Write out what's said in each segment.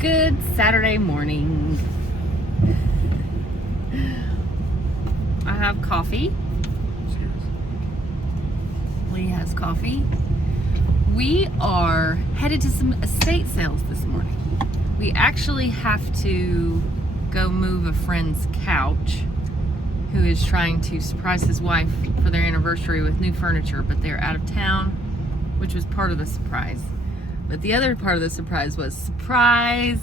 Good Saturday morning. I have coffee. Cheers. Lee has coffee. We are headed to some estate sales this morning. We actually have to go move a friend's couch who is trying to surprise his wife for their anniversary with new furniture, but they're out of town, which was part of the surprise. But the other part of the surprise was, surprise,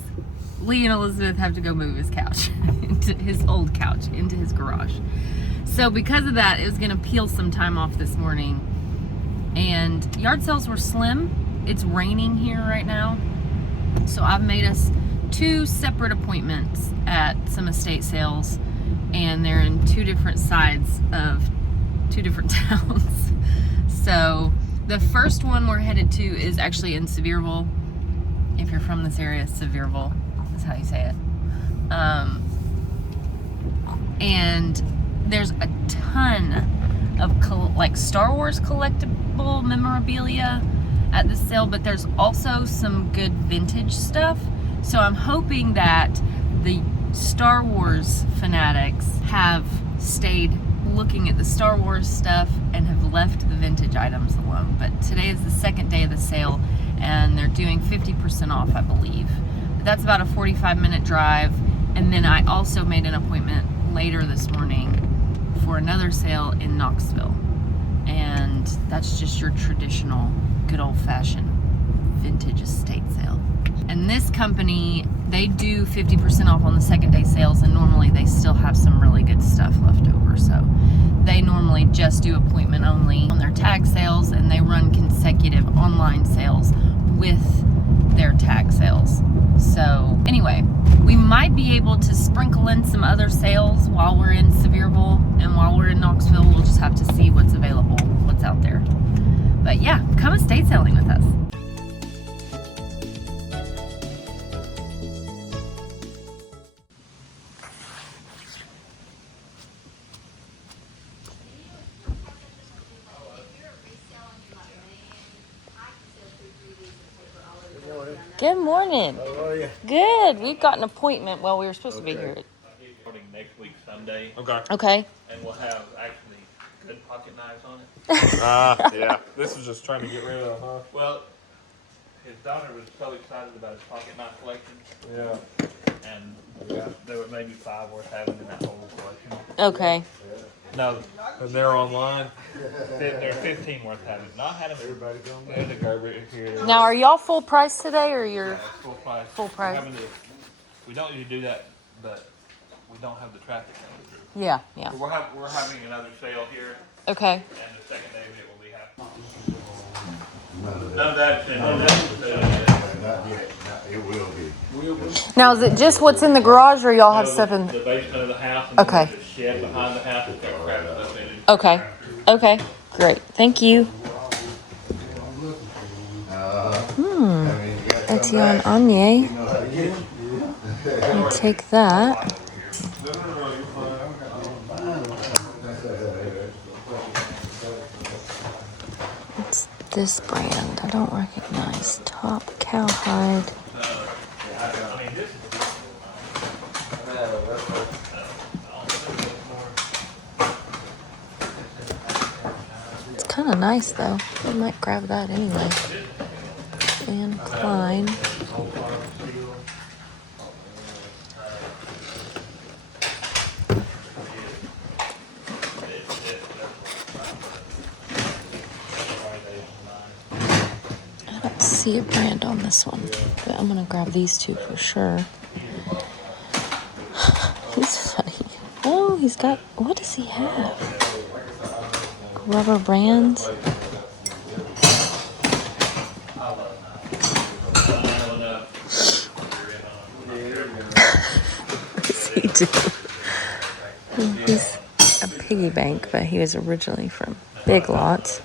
Lee and Elizabeth have to go move his couch, into his old couch, into his garage. So because of that, it was gonna peel some time off this morning. And yard sales were slim. It's raining here right now. So I've made us 2 separate appointments at some estate sales, and they're in 2 different sides of 2 different towns. So the first one we're headed to is actually in Sevierville. If you're from this area, Sevierville is how you say it. And there's a ton of like Star Wars collectible memorabilia at this sale, but there's also some good vintage stuff. So I'm hoping that the Star Wars fanatics have stayed looking at the Star Wars stuff and have left the vintage items alone. But today is the second day of the sale and they're doing 50% off, I believe. But that's about a 45-minute drive. And then I also made an appointment later this morning for another sale in Knoxville. And that's just your traditional good old-fashioned vintage estate sale. And this company, they do 50% off on the second day sales, and normally they still have some really good stuff left over. So they normally just do appointment only on their tag sales, and they run consecutive online sales with their tag sales. So anyway, we might be able to sprinkle in some other sales while we're in Sevierville, and while we're in Knoxville, we'll just have to see what's available, what's out there. But yeah, come estate selling with us. Good morning. How are you? Good. We've got an appointment. Well, we were supposed to be here. Starting next week Sunday. Okay. And we'll have actually good pocket knives on it. Yeah. This is just trying to get rid of, huh? Well, his daughter was so excited about his pocket knife collection. Yeah. And there were maybe 5 worth having in that whole collection. Okay. No, And they're online. there are 15 worth having. Not had them. Everybody's on There's a Gerber here. Now, are y'all full price today, or you're It's full price. full price? We don't usually do that, but we don't have the traffic coming through. Yeah, yeah. We're having another sale here, Okay. and the second day of it will be happening. None of that. Not yet. It will be. Now, is it just what's in the garage, or y'all have stuff in? The basement of the house, and Okay. then there's a shed behind the house that's got crap stuff in it. Okay. Okay. Great. Thank you. Etienne Anye. I'll take that. What's this brand? I don't recognize. Top Cowhide. It's kind of nice though. I might grab that anyway. And Klein. I don't see a brand on this one, but I'm gonna grab these 2 for sure. He's funny. Oh, he's got, what does he have? Rubber bands. What does he do? He's a piggy bank, but he was originally from Big Lots.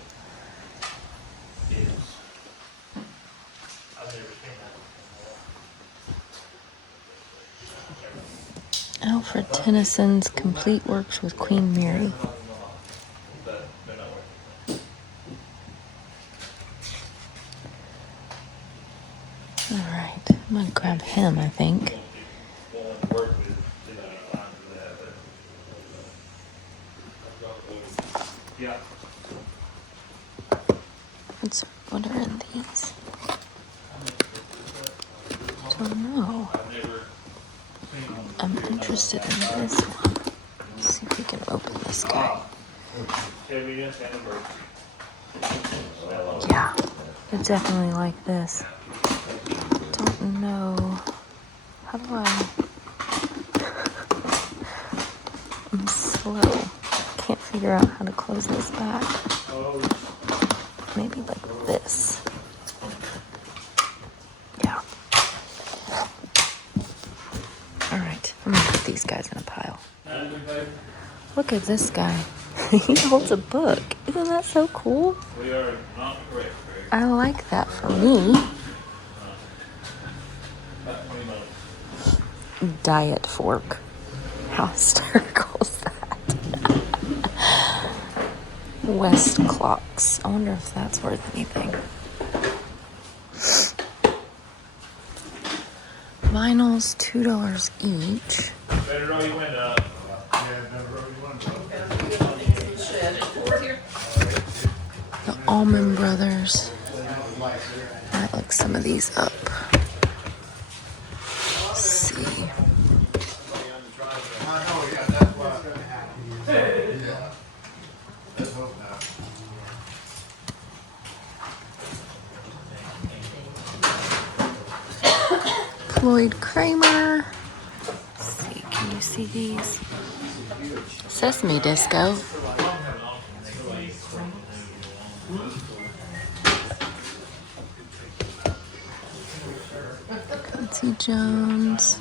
Alfred Tennyson's Complete Works with Queen Mary. All right, I'm gonna grab him. him, I think. Yeah. What are in these? Don't know. I'm interested in this one. Let's see if we can open this guy. Yeah, I definitely like this. Don't know. How do I? I'm slow. Can't figure out how to close this back. Maybe like this. Yeah. Alright, I'm gonna put these guys in a pile. Look at this guy. He holds a book. Isn't that so cool? I like that for me. Diet fork. How hysterical is that? West clocks. I wonder if that's worth anything. Vinyls, $2 each. The Allman Brothers. Might look some of these up. Let's see. Floyd Kramer. Let's see, can you see these? Sesame Disco. Quincy Jones.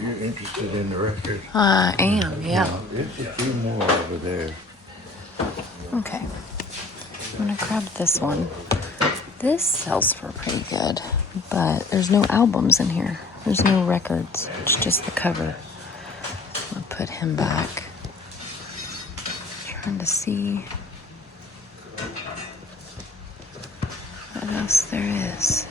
You're interested in the record? I am, yeah. There's a few more over there. Okay. I'm gonna grab this one. This sells for pretty good, but there's no albums in here. There's no records. It's just the cover. I'm gonna put him back. Trying to see what else there is.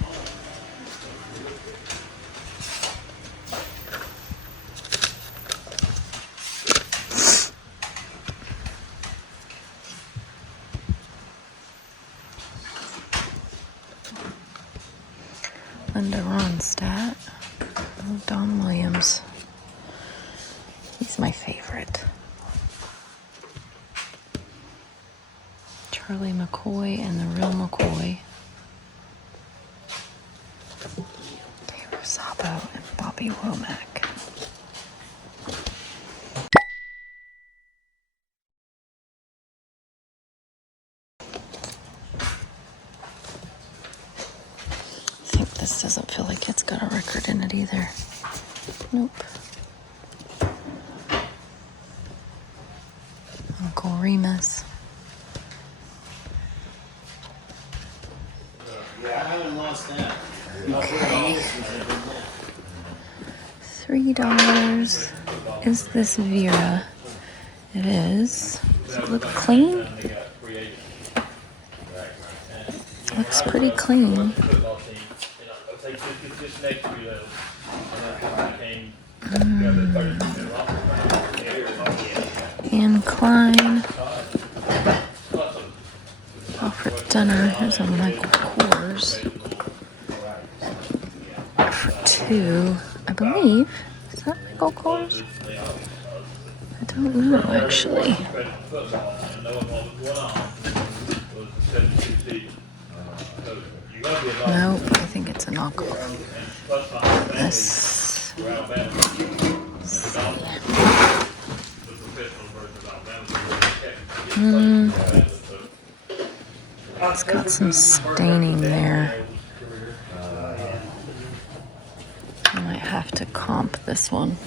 Linda Ronstadt. Oh, Don Williams. He's my favorite. Charlie McCoy and the Real McCoy. Dave Rosabo and Bobby Womack. This doesn't feel like it's got a record in it either. Nope. Uncle Remus. Yeah, I haven't lost that. Okay. $3. Is this Vera? It is. Does it look clean? Looks pretty clean. Anne Klein. Alfred Dunner. Here's a Michael Kors. For $2, I believe. Is that Michael Kors? I don't know, actually. No, I think it's a knockoff. This. It's got some staining there. I might have to comp this one.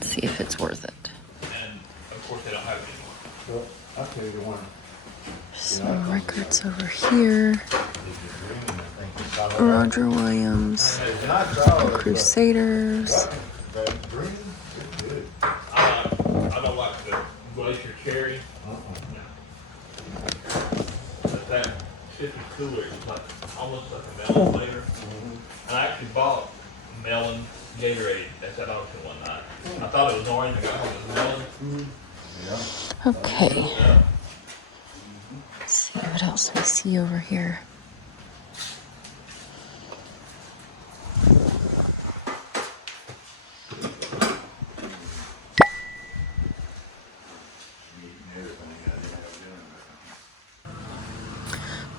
See if it's worth it. And of course they don't have it anymore. I'll tell you the one. Some records over here. Roger Williams. Crusaders. I don't like the glacier cherry. that 50 cooler, like almost like a melon flavor. And I actually bought melon Gatorade at that auction one night. I thought it was orange, I got home it was melon. Okay. Let's see what else we see over here.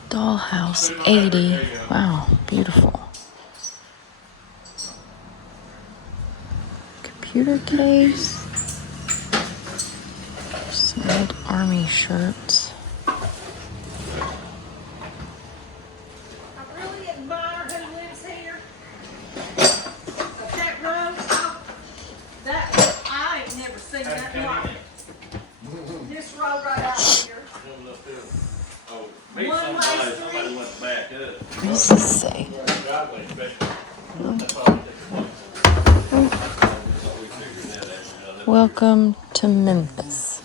Dollhouse 80. Wow, beautiful. Computer case. Some old army shirts. I really admire who lives here. That road, that, I ain't never seen nothing like it. This road right out here. One last Somebody went back up. What does this say? Welcome to Memphis.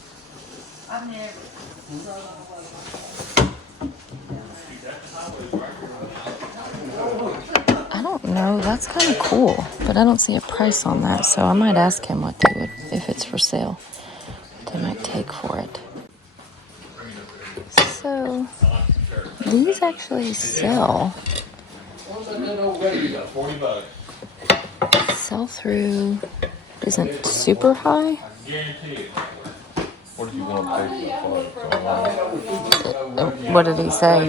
I've never. I don't know. That's kind of cool, but I don't see a price on that, so I might ask him what they would, if it's for sale, what they might take for it. So, these actually sell. Sell through isn't super high. What did you want to pay for the What did he say?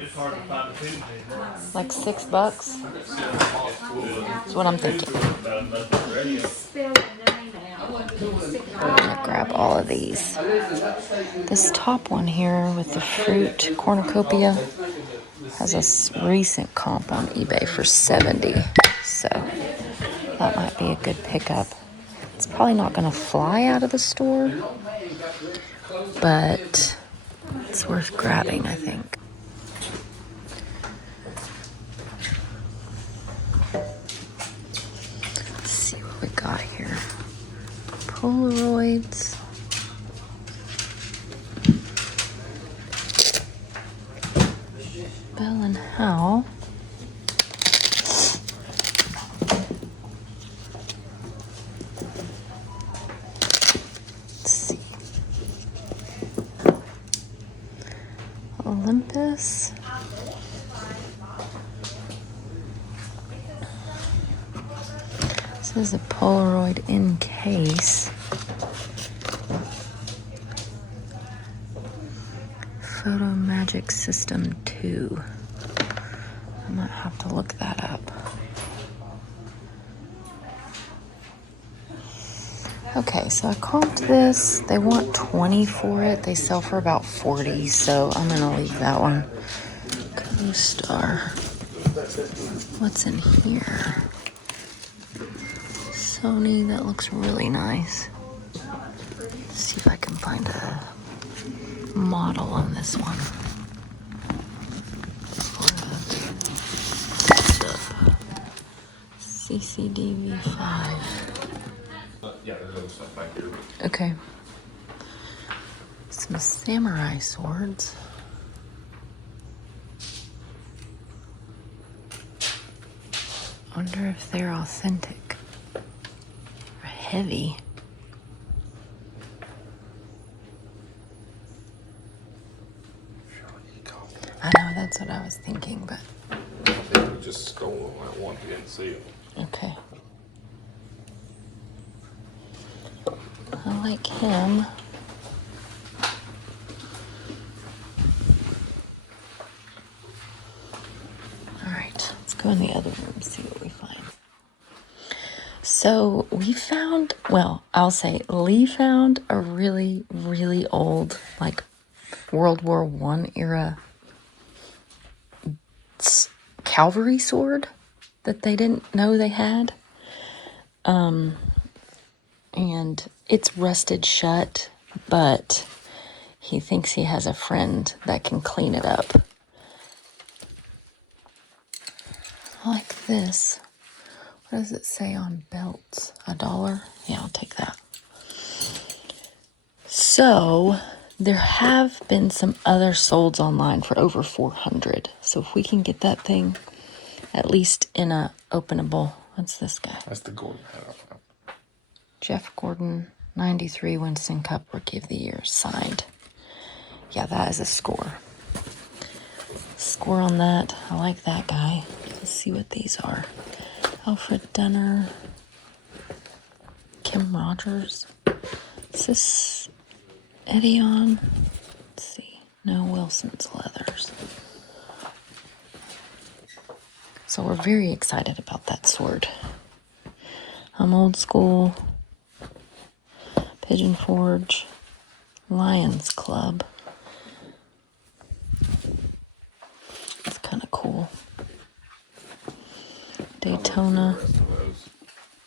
It's hard to find the food. Like $6? That's what I'm thinking. Spell the name out. I'm gonna grab all of these. This top one here with the fruit cornucopia has a recent comp on eBay for 70, so that might be a good pickup. It's probably not gonna fly out of the store, but it's worth grabbing, I think. Let's see what we got here. Polaroids. Bell and Howell. Let's see. Olympus. This is a Polaroid in case. Photo Magic System 2. I might have to look that up. Okay, so I comped this. They want 20 for it. They sell for about 40, so I'm gonna leave that one. Co-Star. What's in here? Sony, that looks really nice. Let's see if I can find a model on this one. CCDV5. Yeah, there's other stuff back here. Okay. Some samurai swords. Wonder if they're authentic or heavy. I know, that's what I was thinking, but I think we just stole them that one, didn't see it. okay. I like him. All right, let's go in the other room and see what we find. So we found, well, I'll say Lee found a really, really old, like World War I era cavalry sword that they didn't know they had. And it's rusted shut, but he thinks he has a friend that can clean it up. I like this. What does it say on belts? $1? Yeah, I'll take that. So there have been some other solds online for over $400. So if we can get that thing at least in a openable, what's this guy? That's the Gordon hat. Jeff Gordon, 93 Winston Cup Rookie of the Year, signed. Yeah, that is a score. Score on that. I like that guy. Let's see what these are. Alfred Dunner, Kim Rogers. Is this Edion? Let's see. No, Wilson's Leathers. So we're very excited about that sword. I'm old school. Pigeon Forge. Lions Club. It's kind of cool. Daytona.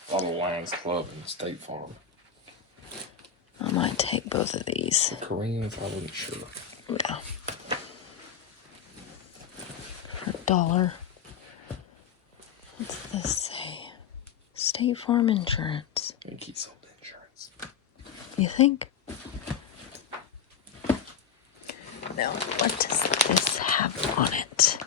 A lot of Lions Club and State Farm. I might take both of these. The Koreans, I wasn't sure. Yeah. For $1. What's this say? State Farm Insurance. I think he sold insurance. You think? Now, what does this have on it?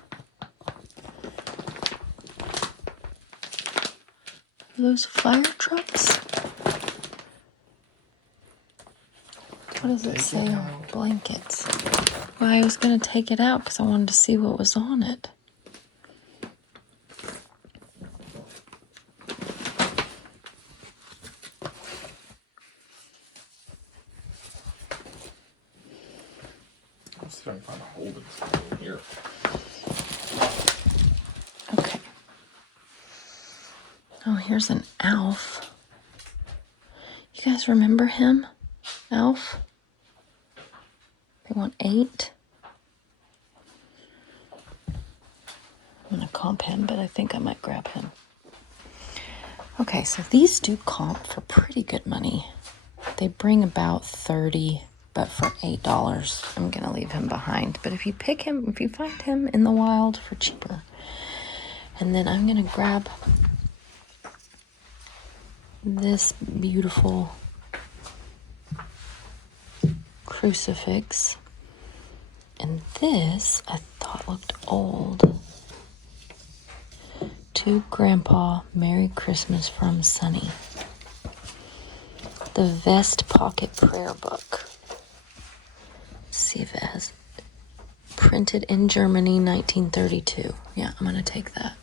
Are those fire trucks? What does it say on blankets? Well, I was going to take it out because I wanted to see what was on it. Let's see if I can find a holding something here. Okay. Oh, here's an Alf. You guys remember him? Alf? They want 8. I'm gonna comp him, but I think I might grab him. Okay, so these do comp for pretty good money. They bring about 30, but for $8, I'm gonna leave him behind. But if you pick him, if you find him in the wild for cheaper, and then I'm gonna grab this beautiful crucifix, and this I thought looked old. To Grandpa, Merry Christmas from Sonny. The Vest Pocket Prayer Book. Let's see if it has printed in Germany, 1932. Yeah, I'm gonna take that.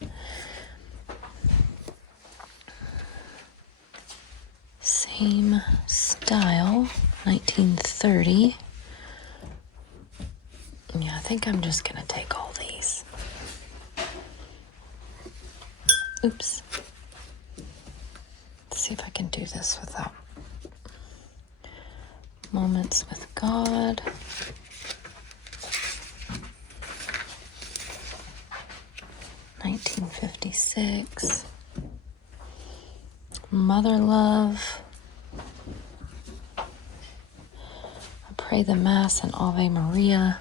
Same style, 1930. Yeah, I think I'm just gonna take all these. Oops. Let's see if I can do this without Moments with God. $1956. Mother Love. I Pray the Mass and Ave Maria.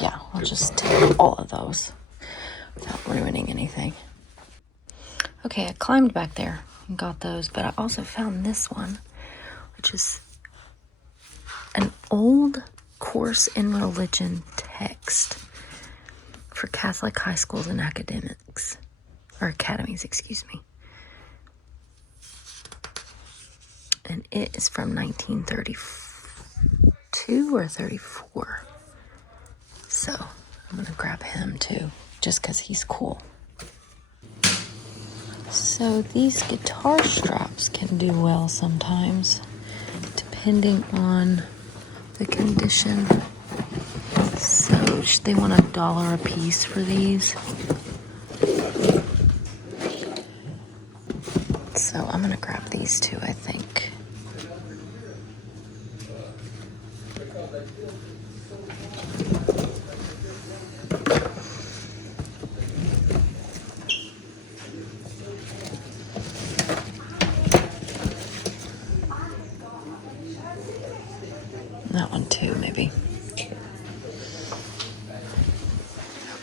Yeah, I'll just take all of those without ruining anything. Okay, I climbed back there and got those, but I also found this one, which is an old course in religion text for Catholic high schools and academics, or academies, excuse me. And it is from 1932 or 34. So I'm gonna grab him too, just because he's cool. So these guitar straps can do well sometimes, depending on the condition. So they want $1 a piece for these. So I'm gonna grab these two, I think. That one too, maybe.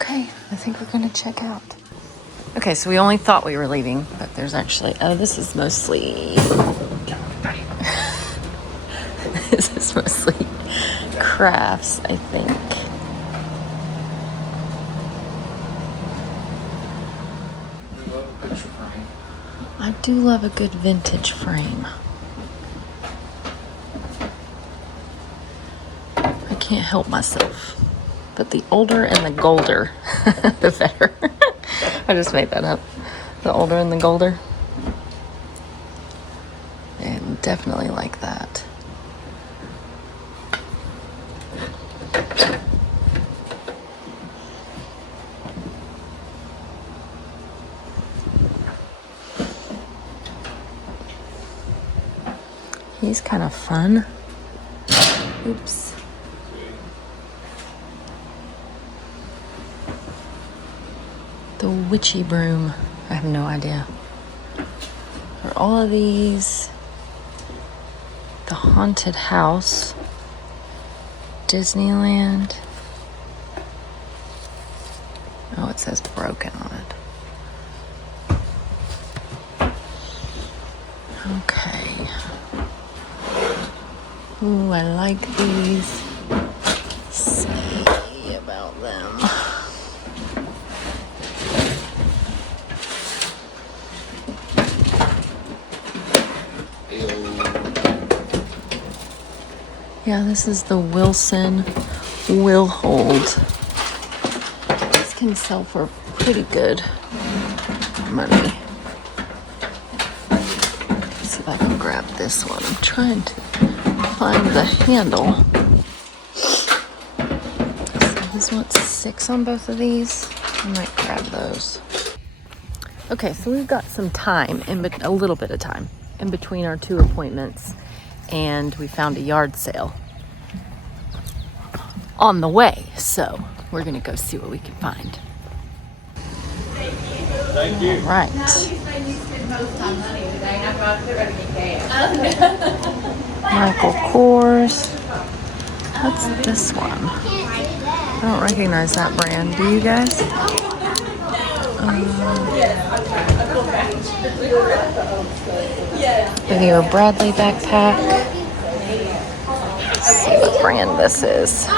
Okay, I think we're gonna check out. Okay, so we only thought we were leaving, but there's actually, oh, this is mostly, this is mostly crafts, I think. I do love a good vintage frame. I can't help myself. But the older and the golder, the better. I just made that up. The older and the golder. And definitely like that. He's kind of fun. Oops. The witchy broom. I have no idea. For all of these, the haunted house, Disneyland. Oh, it says broken on it. Okay. Ooh, I like these. Let's see about them. Yeah, this is the Wilson Will Hold. This can sell for pretty good money. Let's see if I can grab this one. I'm trying to find the handle. So this one's $6 on both of these. I might grab those. Okay, so we've got some time, a little bit of time in between our 2 appointments, and we found a yard sale on the way. So we're gonna go see what we can find. Thank you. All right. Michael Kors. What's this one? I don't recognize that brand. Do you guys? Video Bradley backpack. Let's see what brand this is. I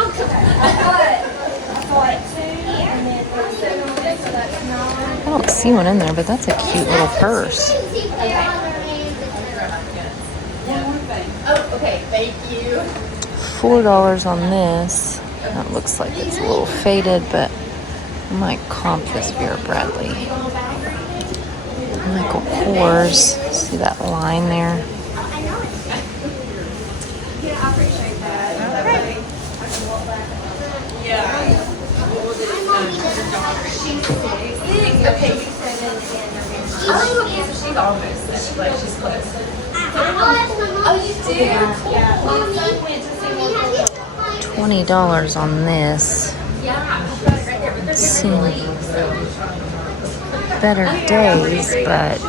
don't see one in there, but that's a cute little purse. $4 on this. That looks like it's a little faded, but I might comp this Vera Bradley. Michael Kors. See that line there? $20 on this. Seen better days, but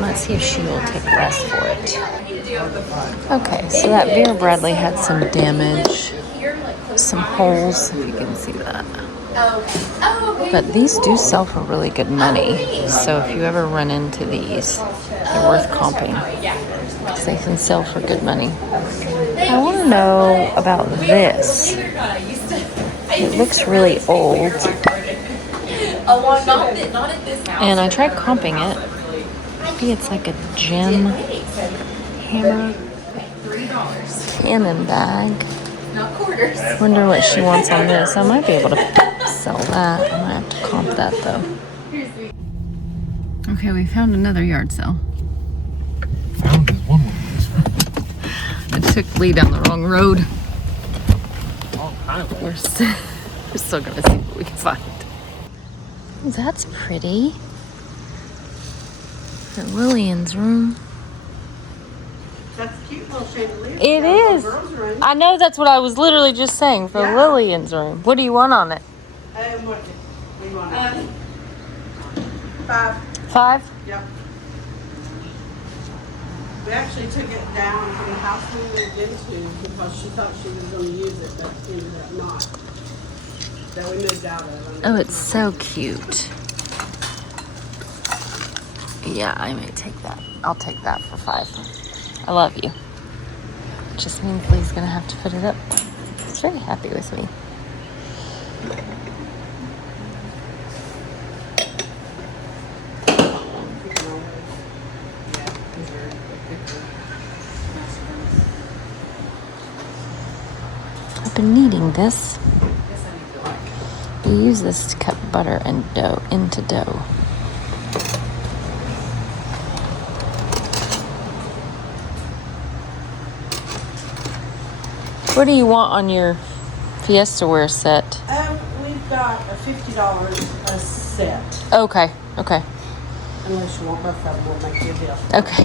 let's see if she will take less for it. Okay, so that Vera Bradley had some damage, some holes, if you can see that. But these do sell for really good money, so if you ever run into these, they're worth comping, because they can sell for good money. I want to know about this. It looks really old. And I tried comping it. Maybe it's like a gem hammer cannon bag. Wonder what she wants on this. I might be able to sell that. I might have to comp that though. Okay, we found another yard sale. I took Lee down the wrong road. We're still gonna see what we can find. Oh, that's pretty. At Lillian's room. That's a cute little chandelier. It is. I know, that's what I was literally just saying for Lillian's room. What do you want on it? What do you want? 5. 5? Yep. We actually took it down from the house we moved into because she thought she was going to use it, but ended up not. that we moved out of. Oh, it's so cute. Yeah, I may take that. I'll take that for $5. I love you. Just means Lee's gonna have to put it up. He's very happy with me. I've been needing this. You use this to cut butter and dough into dough. What do you want on your Fiesta wear set? We've got a $50 a set. Okay, okay, Unless you want both of them, we'll make you a deal. okay.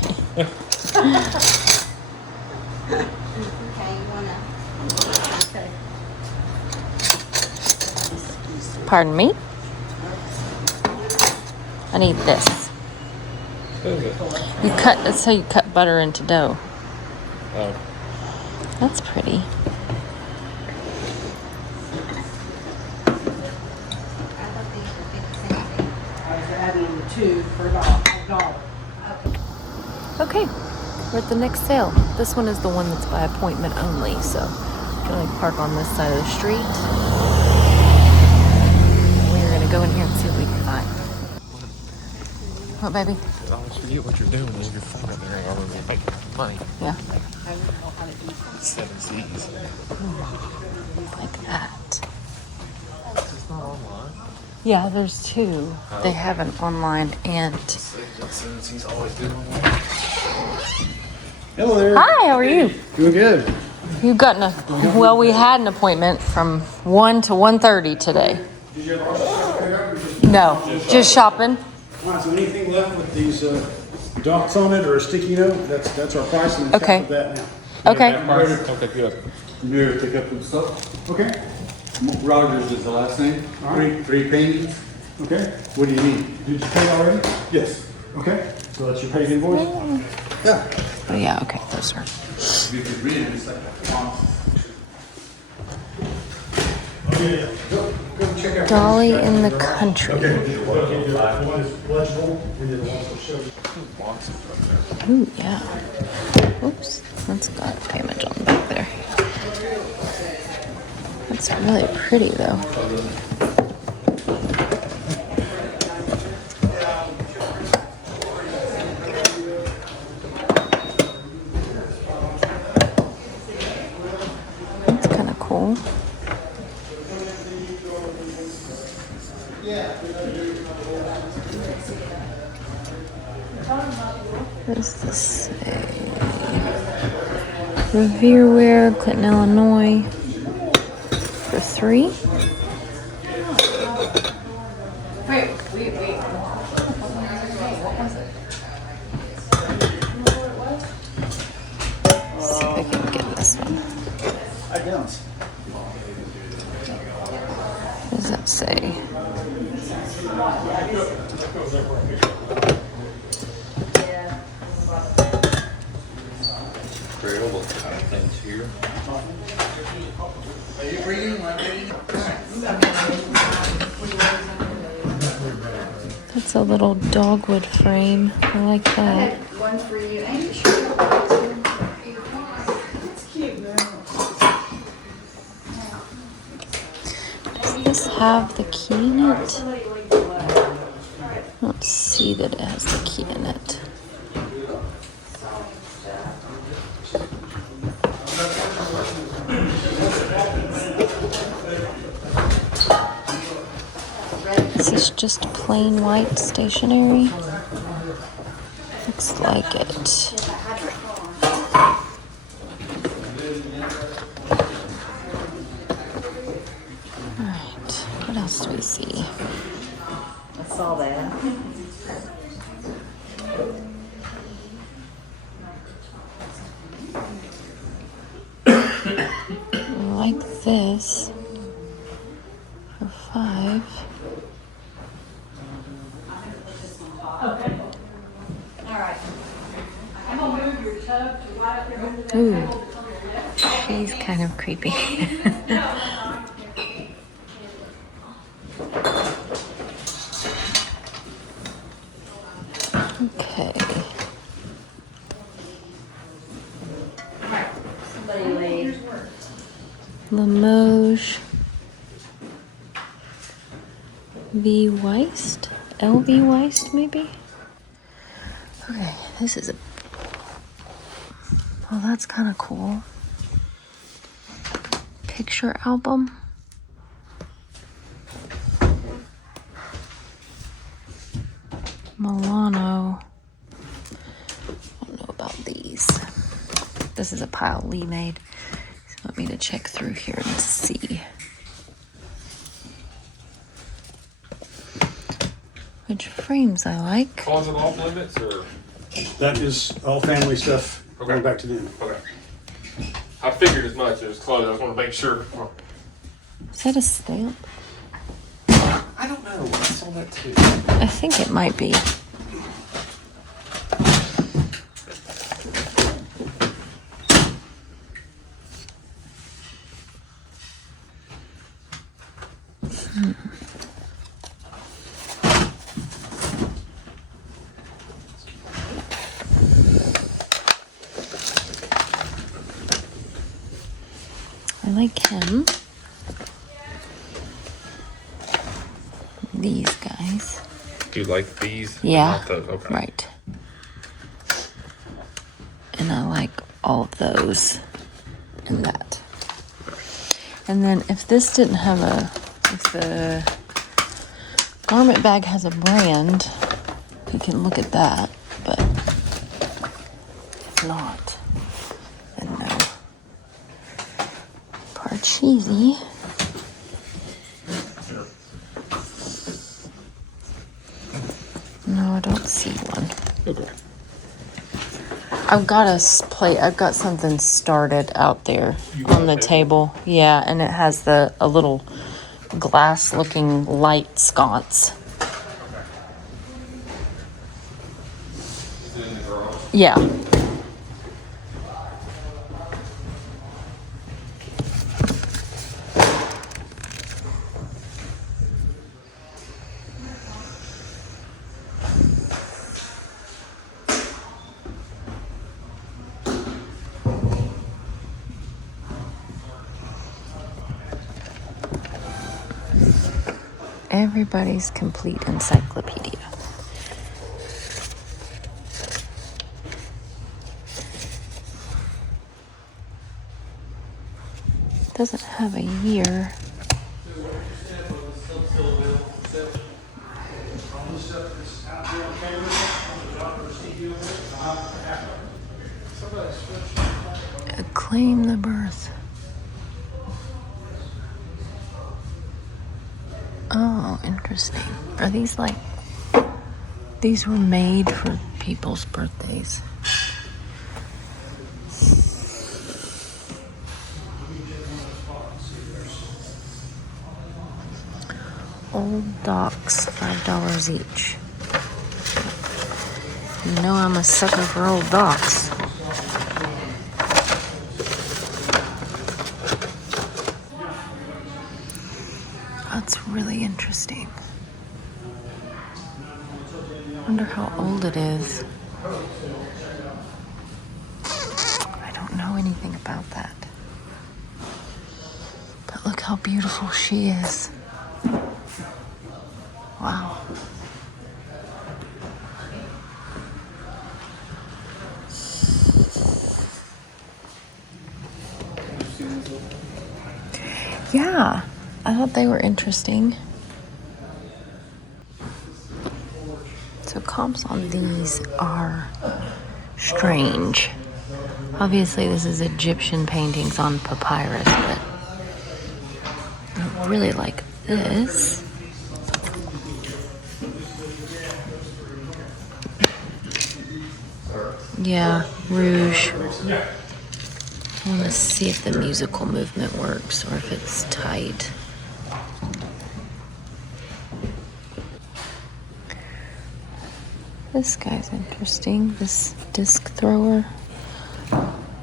Okay, you wanna? Okay. Pardon me? I need this. You cut, that's how you cut butter into dough. Oh. That's pretty. I was adding them two for $1. Okay, we're at the next sale. This one is the one that's by appointment only, so you can only park on this side of the street. We're gonna go in here and see what we can find. What, baby? I always forget what you're doing. Leave your phone up there and you're making money. Yeah, 7 C's. like that. It's not online. Yeah, there's two. They have an online and... 7 C's always do online. Hello there. Hi, how are you? Doing good. You've gotten a... Well, we had an appointment from 1 to 1:30 today. No, just shopping. All right, so anything left with these dots on it or a sticky note, that's our price and it's Okay. got that now. Okay. Okay, good. You ready to pick up some stuff? Okay, Rogers is the last name. All right. Three paintings. okay. What do you need? Did you pay already? Yes. Okay, so that's your paid invoice? Yeah. Oh, yeah, okay, those are... You could read it, it's like Dolly in the Country. One is legible, and then the ones that show. Ooh, yeah. Oops, that's got a payment on the back there. That's really pretty, though. That's kind of cool. What does this say? Revere Wear, Clinton, Illinois. For $3? Let's see if I can get this one. What does that say? Trail kind of things here. That's a little dogwood frame. I like that. One for you. And Does this have the key in it? I don't see that it has the key in it. This is just plain white stationery. Looks like it. Alright, what else do we see? I saw that. I like this for $5. Ooh, she's kind of creepy. Limoges. V. Weist? LV Weist, maybe? Okay, this is a... Well, that's kind of cool. Picture album. Milano. I don't know about these. This is a pile Lee made. So want me to check through here and see which frames I like. Closet off limits or? That is all family stuff, going Okay. back to them. Okay. I figured as much. It was closed. I just want to make sure. Is that a stamp? I don't know. I saw that too. I think it might be. I like him. These guys. Do you like these? Yeah. Not those? Okay. Right. And I like all of those and that. And then if this didn't have if the garment bag has a brand, we can look at that. But if not, then no. Parcheesi. No, I don't see one. Okay. I've got something started out there on the table. Yeah, and it has a little glass looking light sconce. Is it in the garage? Yeah. Everybody's complete encyclopedia. Doesn't have a year. Acclaim the birth. Oh, interesting. Are these these were made for people's birthdays? Old Docks, $5 each. You know I'm a sucker for old docks. That's really interesting. Wonder how old it is. I don't know anything about that. But look how beautiful she is. Wow. Yeah, I thought they were interesting. So comps on these are strange. Obviously this is Egyptian paintings on papyrus, but I really like this. Yeah, rouge. I want to see if the musical movement works or if it's tight. This guy's interesting. This disc thrower.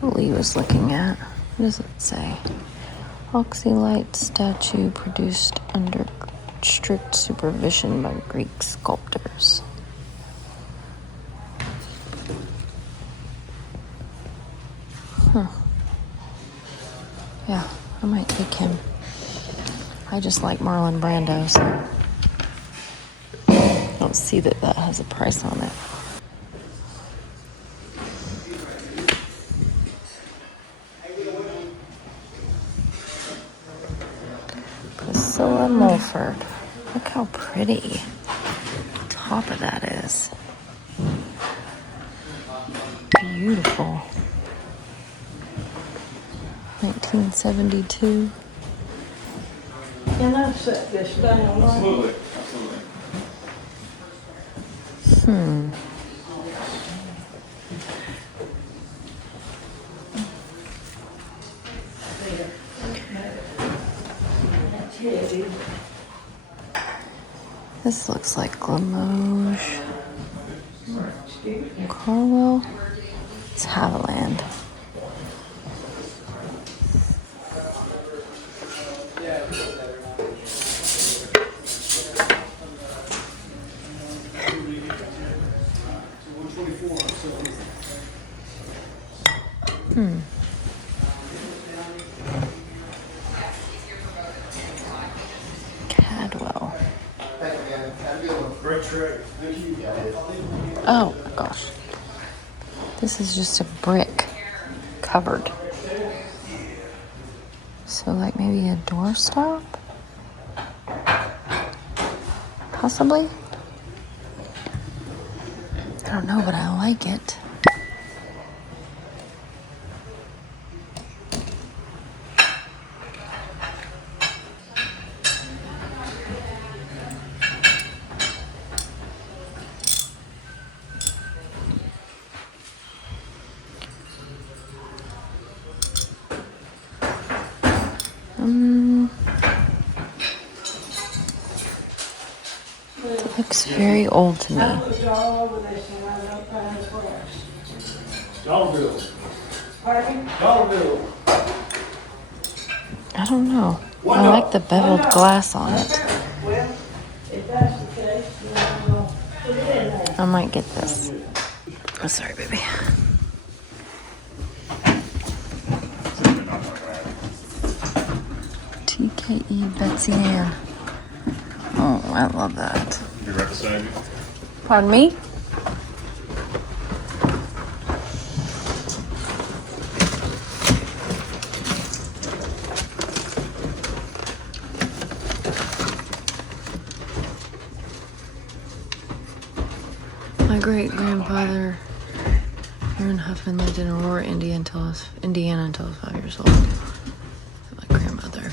Lee was looking at. What does it say? Oxylite statue produced under strict supervision by Greek sculptors. Yeah, I might take I just like Marlon Brando, so I don't see that that has a price on it. Priscilla Mulford. Look how pretty the top of that is. Beautiful. 1972. Can I set this down? Absolutely. This looks like Limoges. Carwell. It's Haviland. Cadwell. Oh my gosh. This is just a brick covered. So like maybe a doorstop? Possibly? I don't know, but I like it. Looks very old to me. I looked all over this and I don't find his price. Dollar bill. Pardon? Dollar bill. I don't know. I like the beveled glass on it. Well, if that's the case, then I'll put it in there. I might get this. Oh, sorry, baby. TKE Betsy Ann. Oh, I love that. You representing? Pardon me? My great-grandfather, Aaron Huffman, lived in Aurora, Indiana until I was 5 years old. My grandmother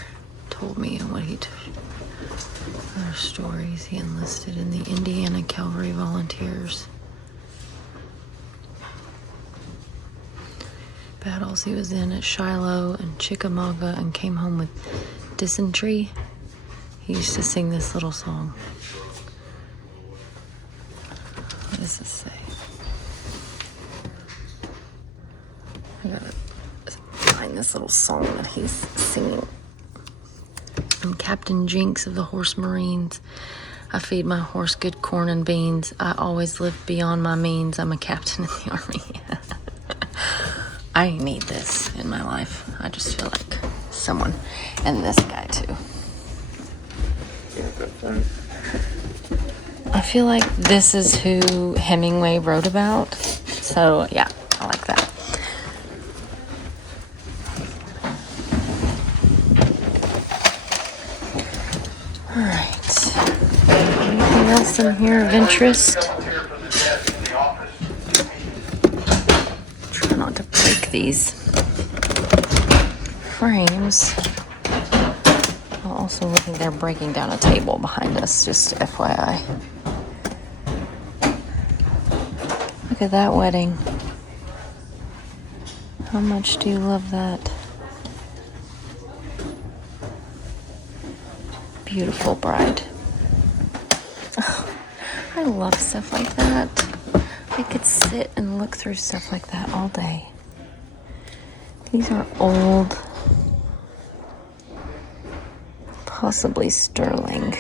told me and what he took. Other stories. He enlisted in the Indiana Cavalry Volunteers. Battles he was in at Shiloh and Chickamauga and came home with dysentery. He used to sing this little song. What does this say? I gotta find this little song that he's singing. I'm Captain Jinks of the Horse Marines. I feed my horse good corn and beans. I always live beyond my means. I'm a captain in the army. I need this in my life. I just feel like someone, and this guy too. I feel like this is who Hemingway wrote about. So yeah, I like that. Alright. Anything else in here of interest? Try not to break these frames. I also think they're breaking down a table behind us, just FYI. Look at that wedding. How much do you love that? Beautiful bride. Oh, I love stuff like that. I could sit and look through stuff like that all day. These are old, possibly sterling.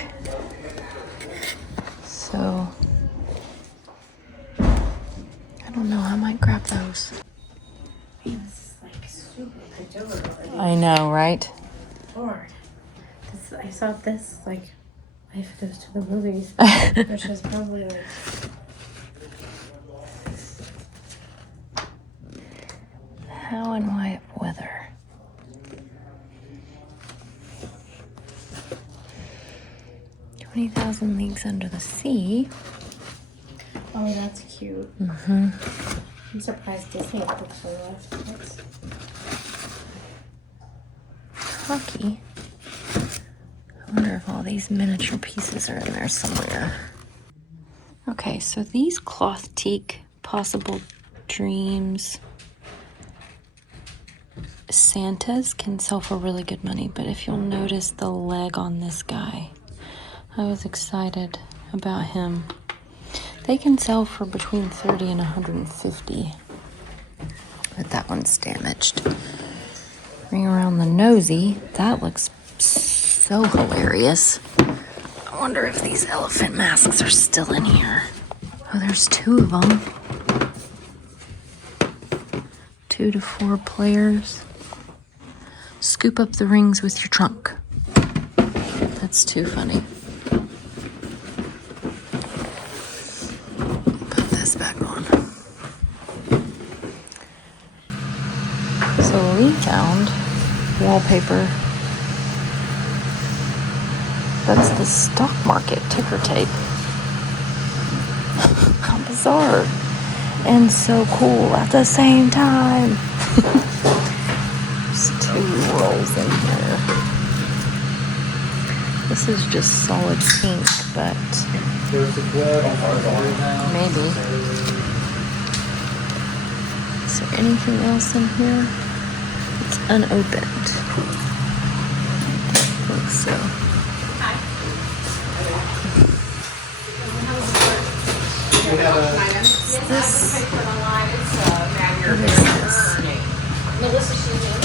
So, I don't know, I might grab those. This is like super pitch over. I know, right? Lord. This I saw this like Life Goes to the Movies, which is probably like How and why of weather. "20,000 Leagues Under the Sea." oh that's cute. Mm-hmm. I'm surprised Disney actually left this. Hockey. I wonder if all these miniature pieces are in there somewhere. Okay, so these cloth teak possible dreams Santas can sell for really good money, but if you'll notice the leg on this guy, I was excited about him. They can sell for between $30 and $150, but that one's damaged. Ring around the nosy, that looks so hilarious. I wonder if these elephant masks are still in here. Oh, there's 2 of them. 2 to 4 players. Scoop up the rings with your trunk. That's too funny. Put this back on. So we found wallpaper. That's the stock market ticker tape. How bizarre. And so cool at the same time. There's 2 rolls in here. This is just solid pink, but maybe. Is there anything else in here? It's unopened. I think so. This? What is this? Melissa, she's in.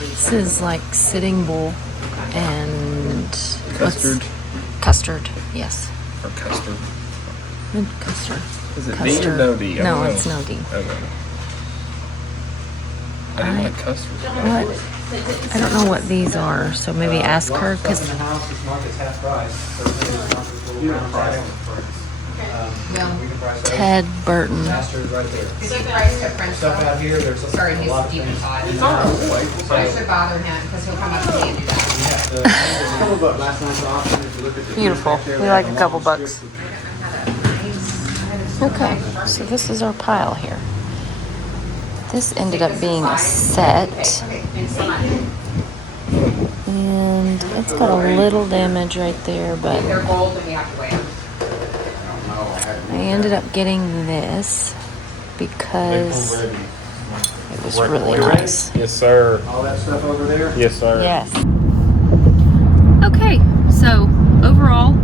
This is like Sitting Bull and Custard. Custard, yes. Or custard. Custard. Is it Custard. D or no D? I No, don't know. it's no D. Okay. I didn't like custard. What? I don't know what these are, so maybe ask her, because The house, this market's half price. So it's a little round price. We can price those. Ted Burton. Master is right there. Is it price difference? Stuff out here, there's Sorry, a he's lot of Stephen things. Todd. So, I should bother him because he'll come up to me and do that. yeah, a couple bucks. Last night's auction, if you look at the. Beautiful. right there, We they like have a couple long bucks. strip. Okay, so this is our pile here. This ended up being a set, and it's got a little damage right there, but They're gold and we have to weigh them. I ended up getting this because it was really nice. Yes, sir. All that stuff over there. Yes, sir. Yes. Okay, so overall,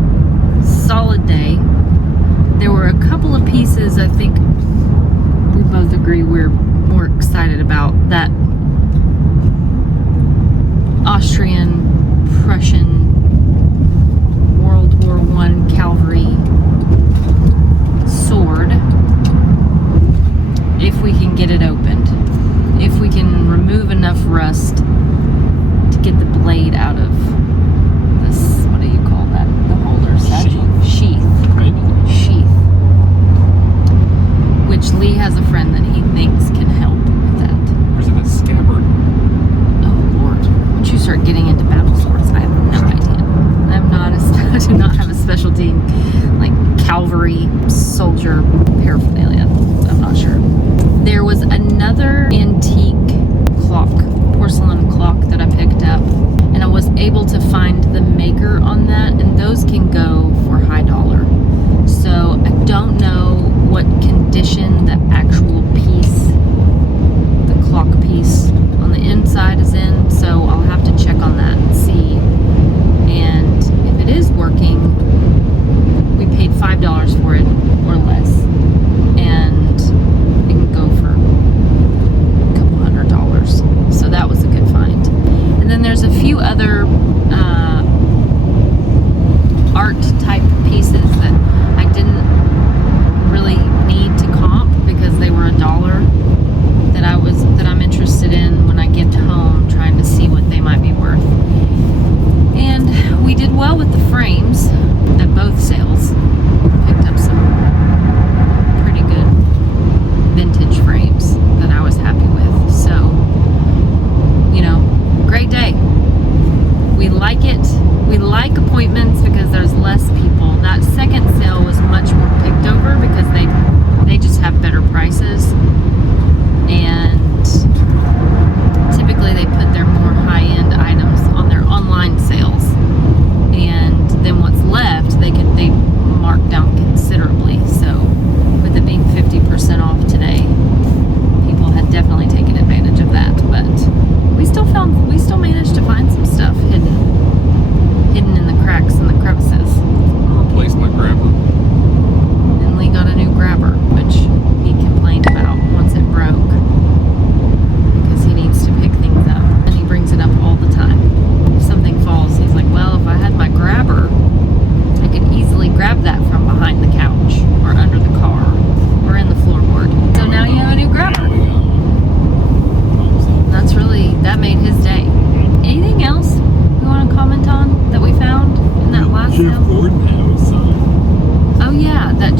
solid day. There were a couple of pieces I think we both agree we're more excited about. That Austrian, Prussian, World War I cavalry sword. If we can get it opened. If we can remove enough rust to get the blade out of this, what do you call that? The holder satchel? Sheath. Sheath. Which Lee has a friend that he thinks can help with that. Or is it a scabbard? Oh Lord. Once you start getting into battle swords, I have no idea. I do not have a specialty like cavalry soldier paraphernalia. I'm not sure. There was another antique clock, porcelain clock that I picked up, and I was able to find the maker on that, and those can go for high dollar. So I don't know what condition the actual piece, the clock piece on the inside is in, so I'll have to check on that and see. And if it is working, we paid $5 for it or less, and it can go for a couple $100. So that was a good find. And then there's a few other art type pieces that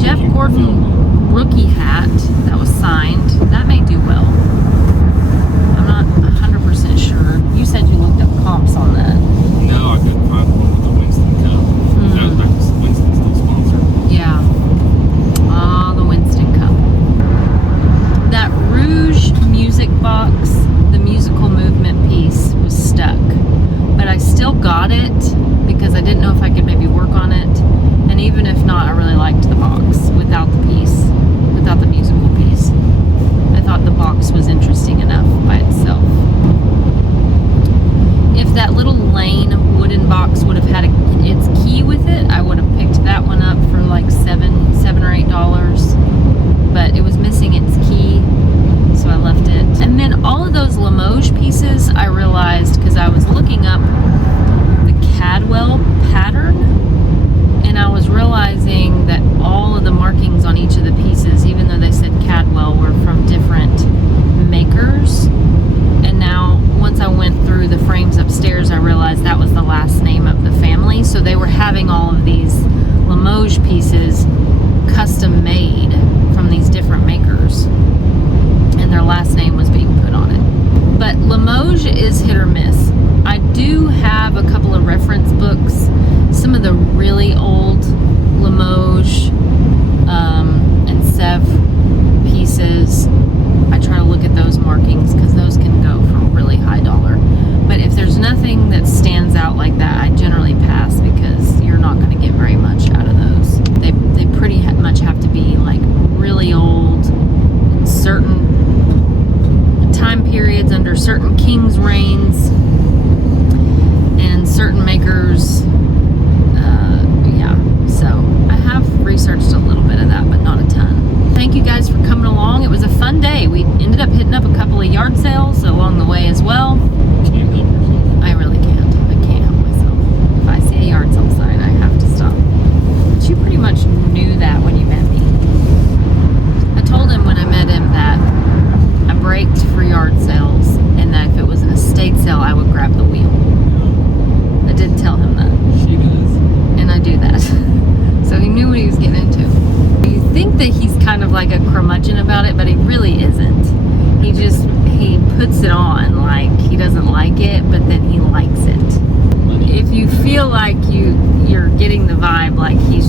Jeff Gordon rookie hat that was signed. That may do well. I'm not 100% sure. You said you looked up comps on that. No, I couldn't find one with the Winston Cup. That was back to Winston's still sponsored. Yeah. Ah, the Winston Cup. That Rouge music box, the musical movement piece, was stuck. But I still got it because I didn't know if I could maybe work on it. And even if not, I really liked the box without the piece, without the musical piece. I thought the box was interesting enough by itself. If that little Lane wooden box would have had its key with it, I would have picked that one up for like $7 or $8. But it was missing its key, so I left it. And then all of those Limoges pieces, I realized because I was looking up the Cadwell pattern, and I was realizing that all of the markings on each of the pieces, even though they said Cadwell, were from different makers. And now, once I went through the frames upstairs, I realized that was the last name of the family. So they were having all of these Limoges pieces custom made from these different makers. And their last name was being put on it. But Limoges is hit or miss. I do have a couple of reference books. Some of the really old Limoges and Sèvres pieces, I try to look at those markings because those can go for really high dollar. But if there's nothing that stands out like that, I generally pass because you're not going to get very much out of those. They pretty much have to be like really old, in certain time periods under certain kings' reigns and certain makers. So I have researched a little bit of that, but not a ton. Thank you guys for coming along. It was a fun day. We ended up hitting up a couple of yard sales along the way as well. Can't help yourself. I really can't. I can't help myself. If I see a yard sale sign, I have to stop. But you pretty much knew that when you met me. I told him when I met him that I braked for yard sales, and that if it was an estate sale, I would grab the wheel. I did tell him that. She does. And I do that. So he knew what he was getting into. You think that he's kind of like a curmudgeon about it, but he really isn't. He puts it on like he doesn't like it, but then he likes it. If you feel like you're getting the vibe like he's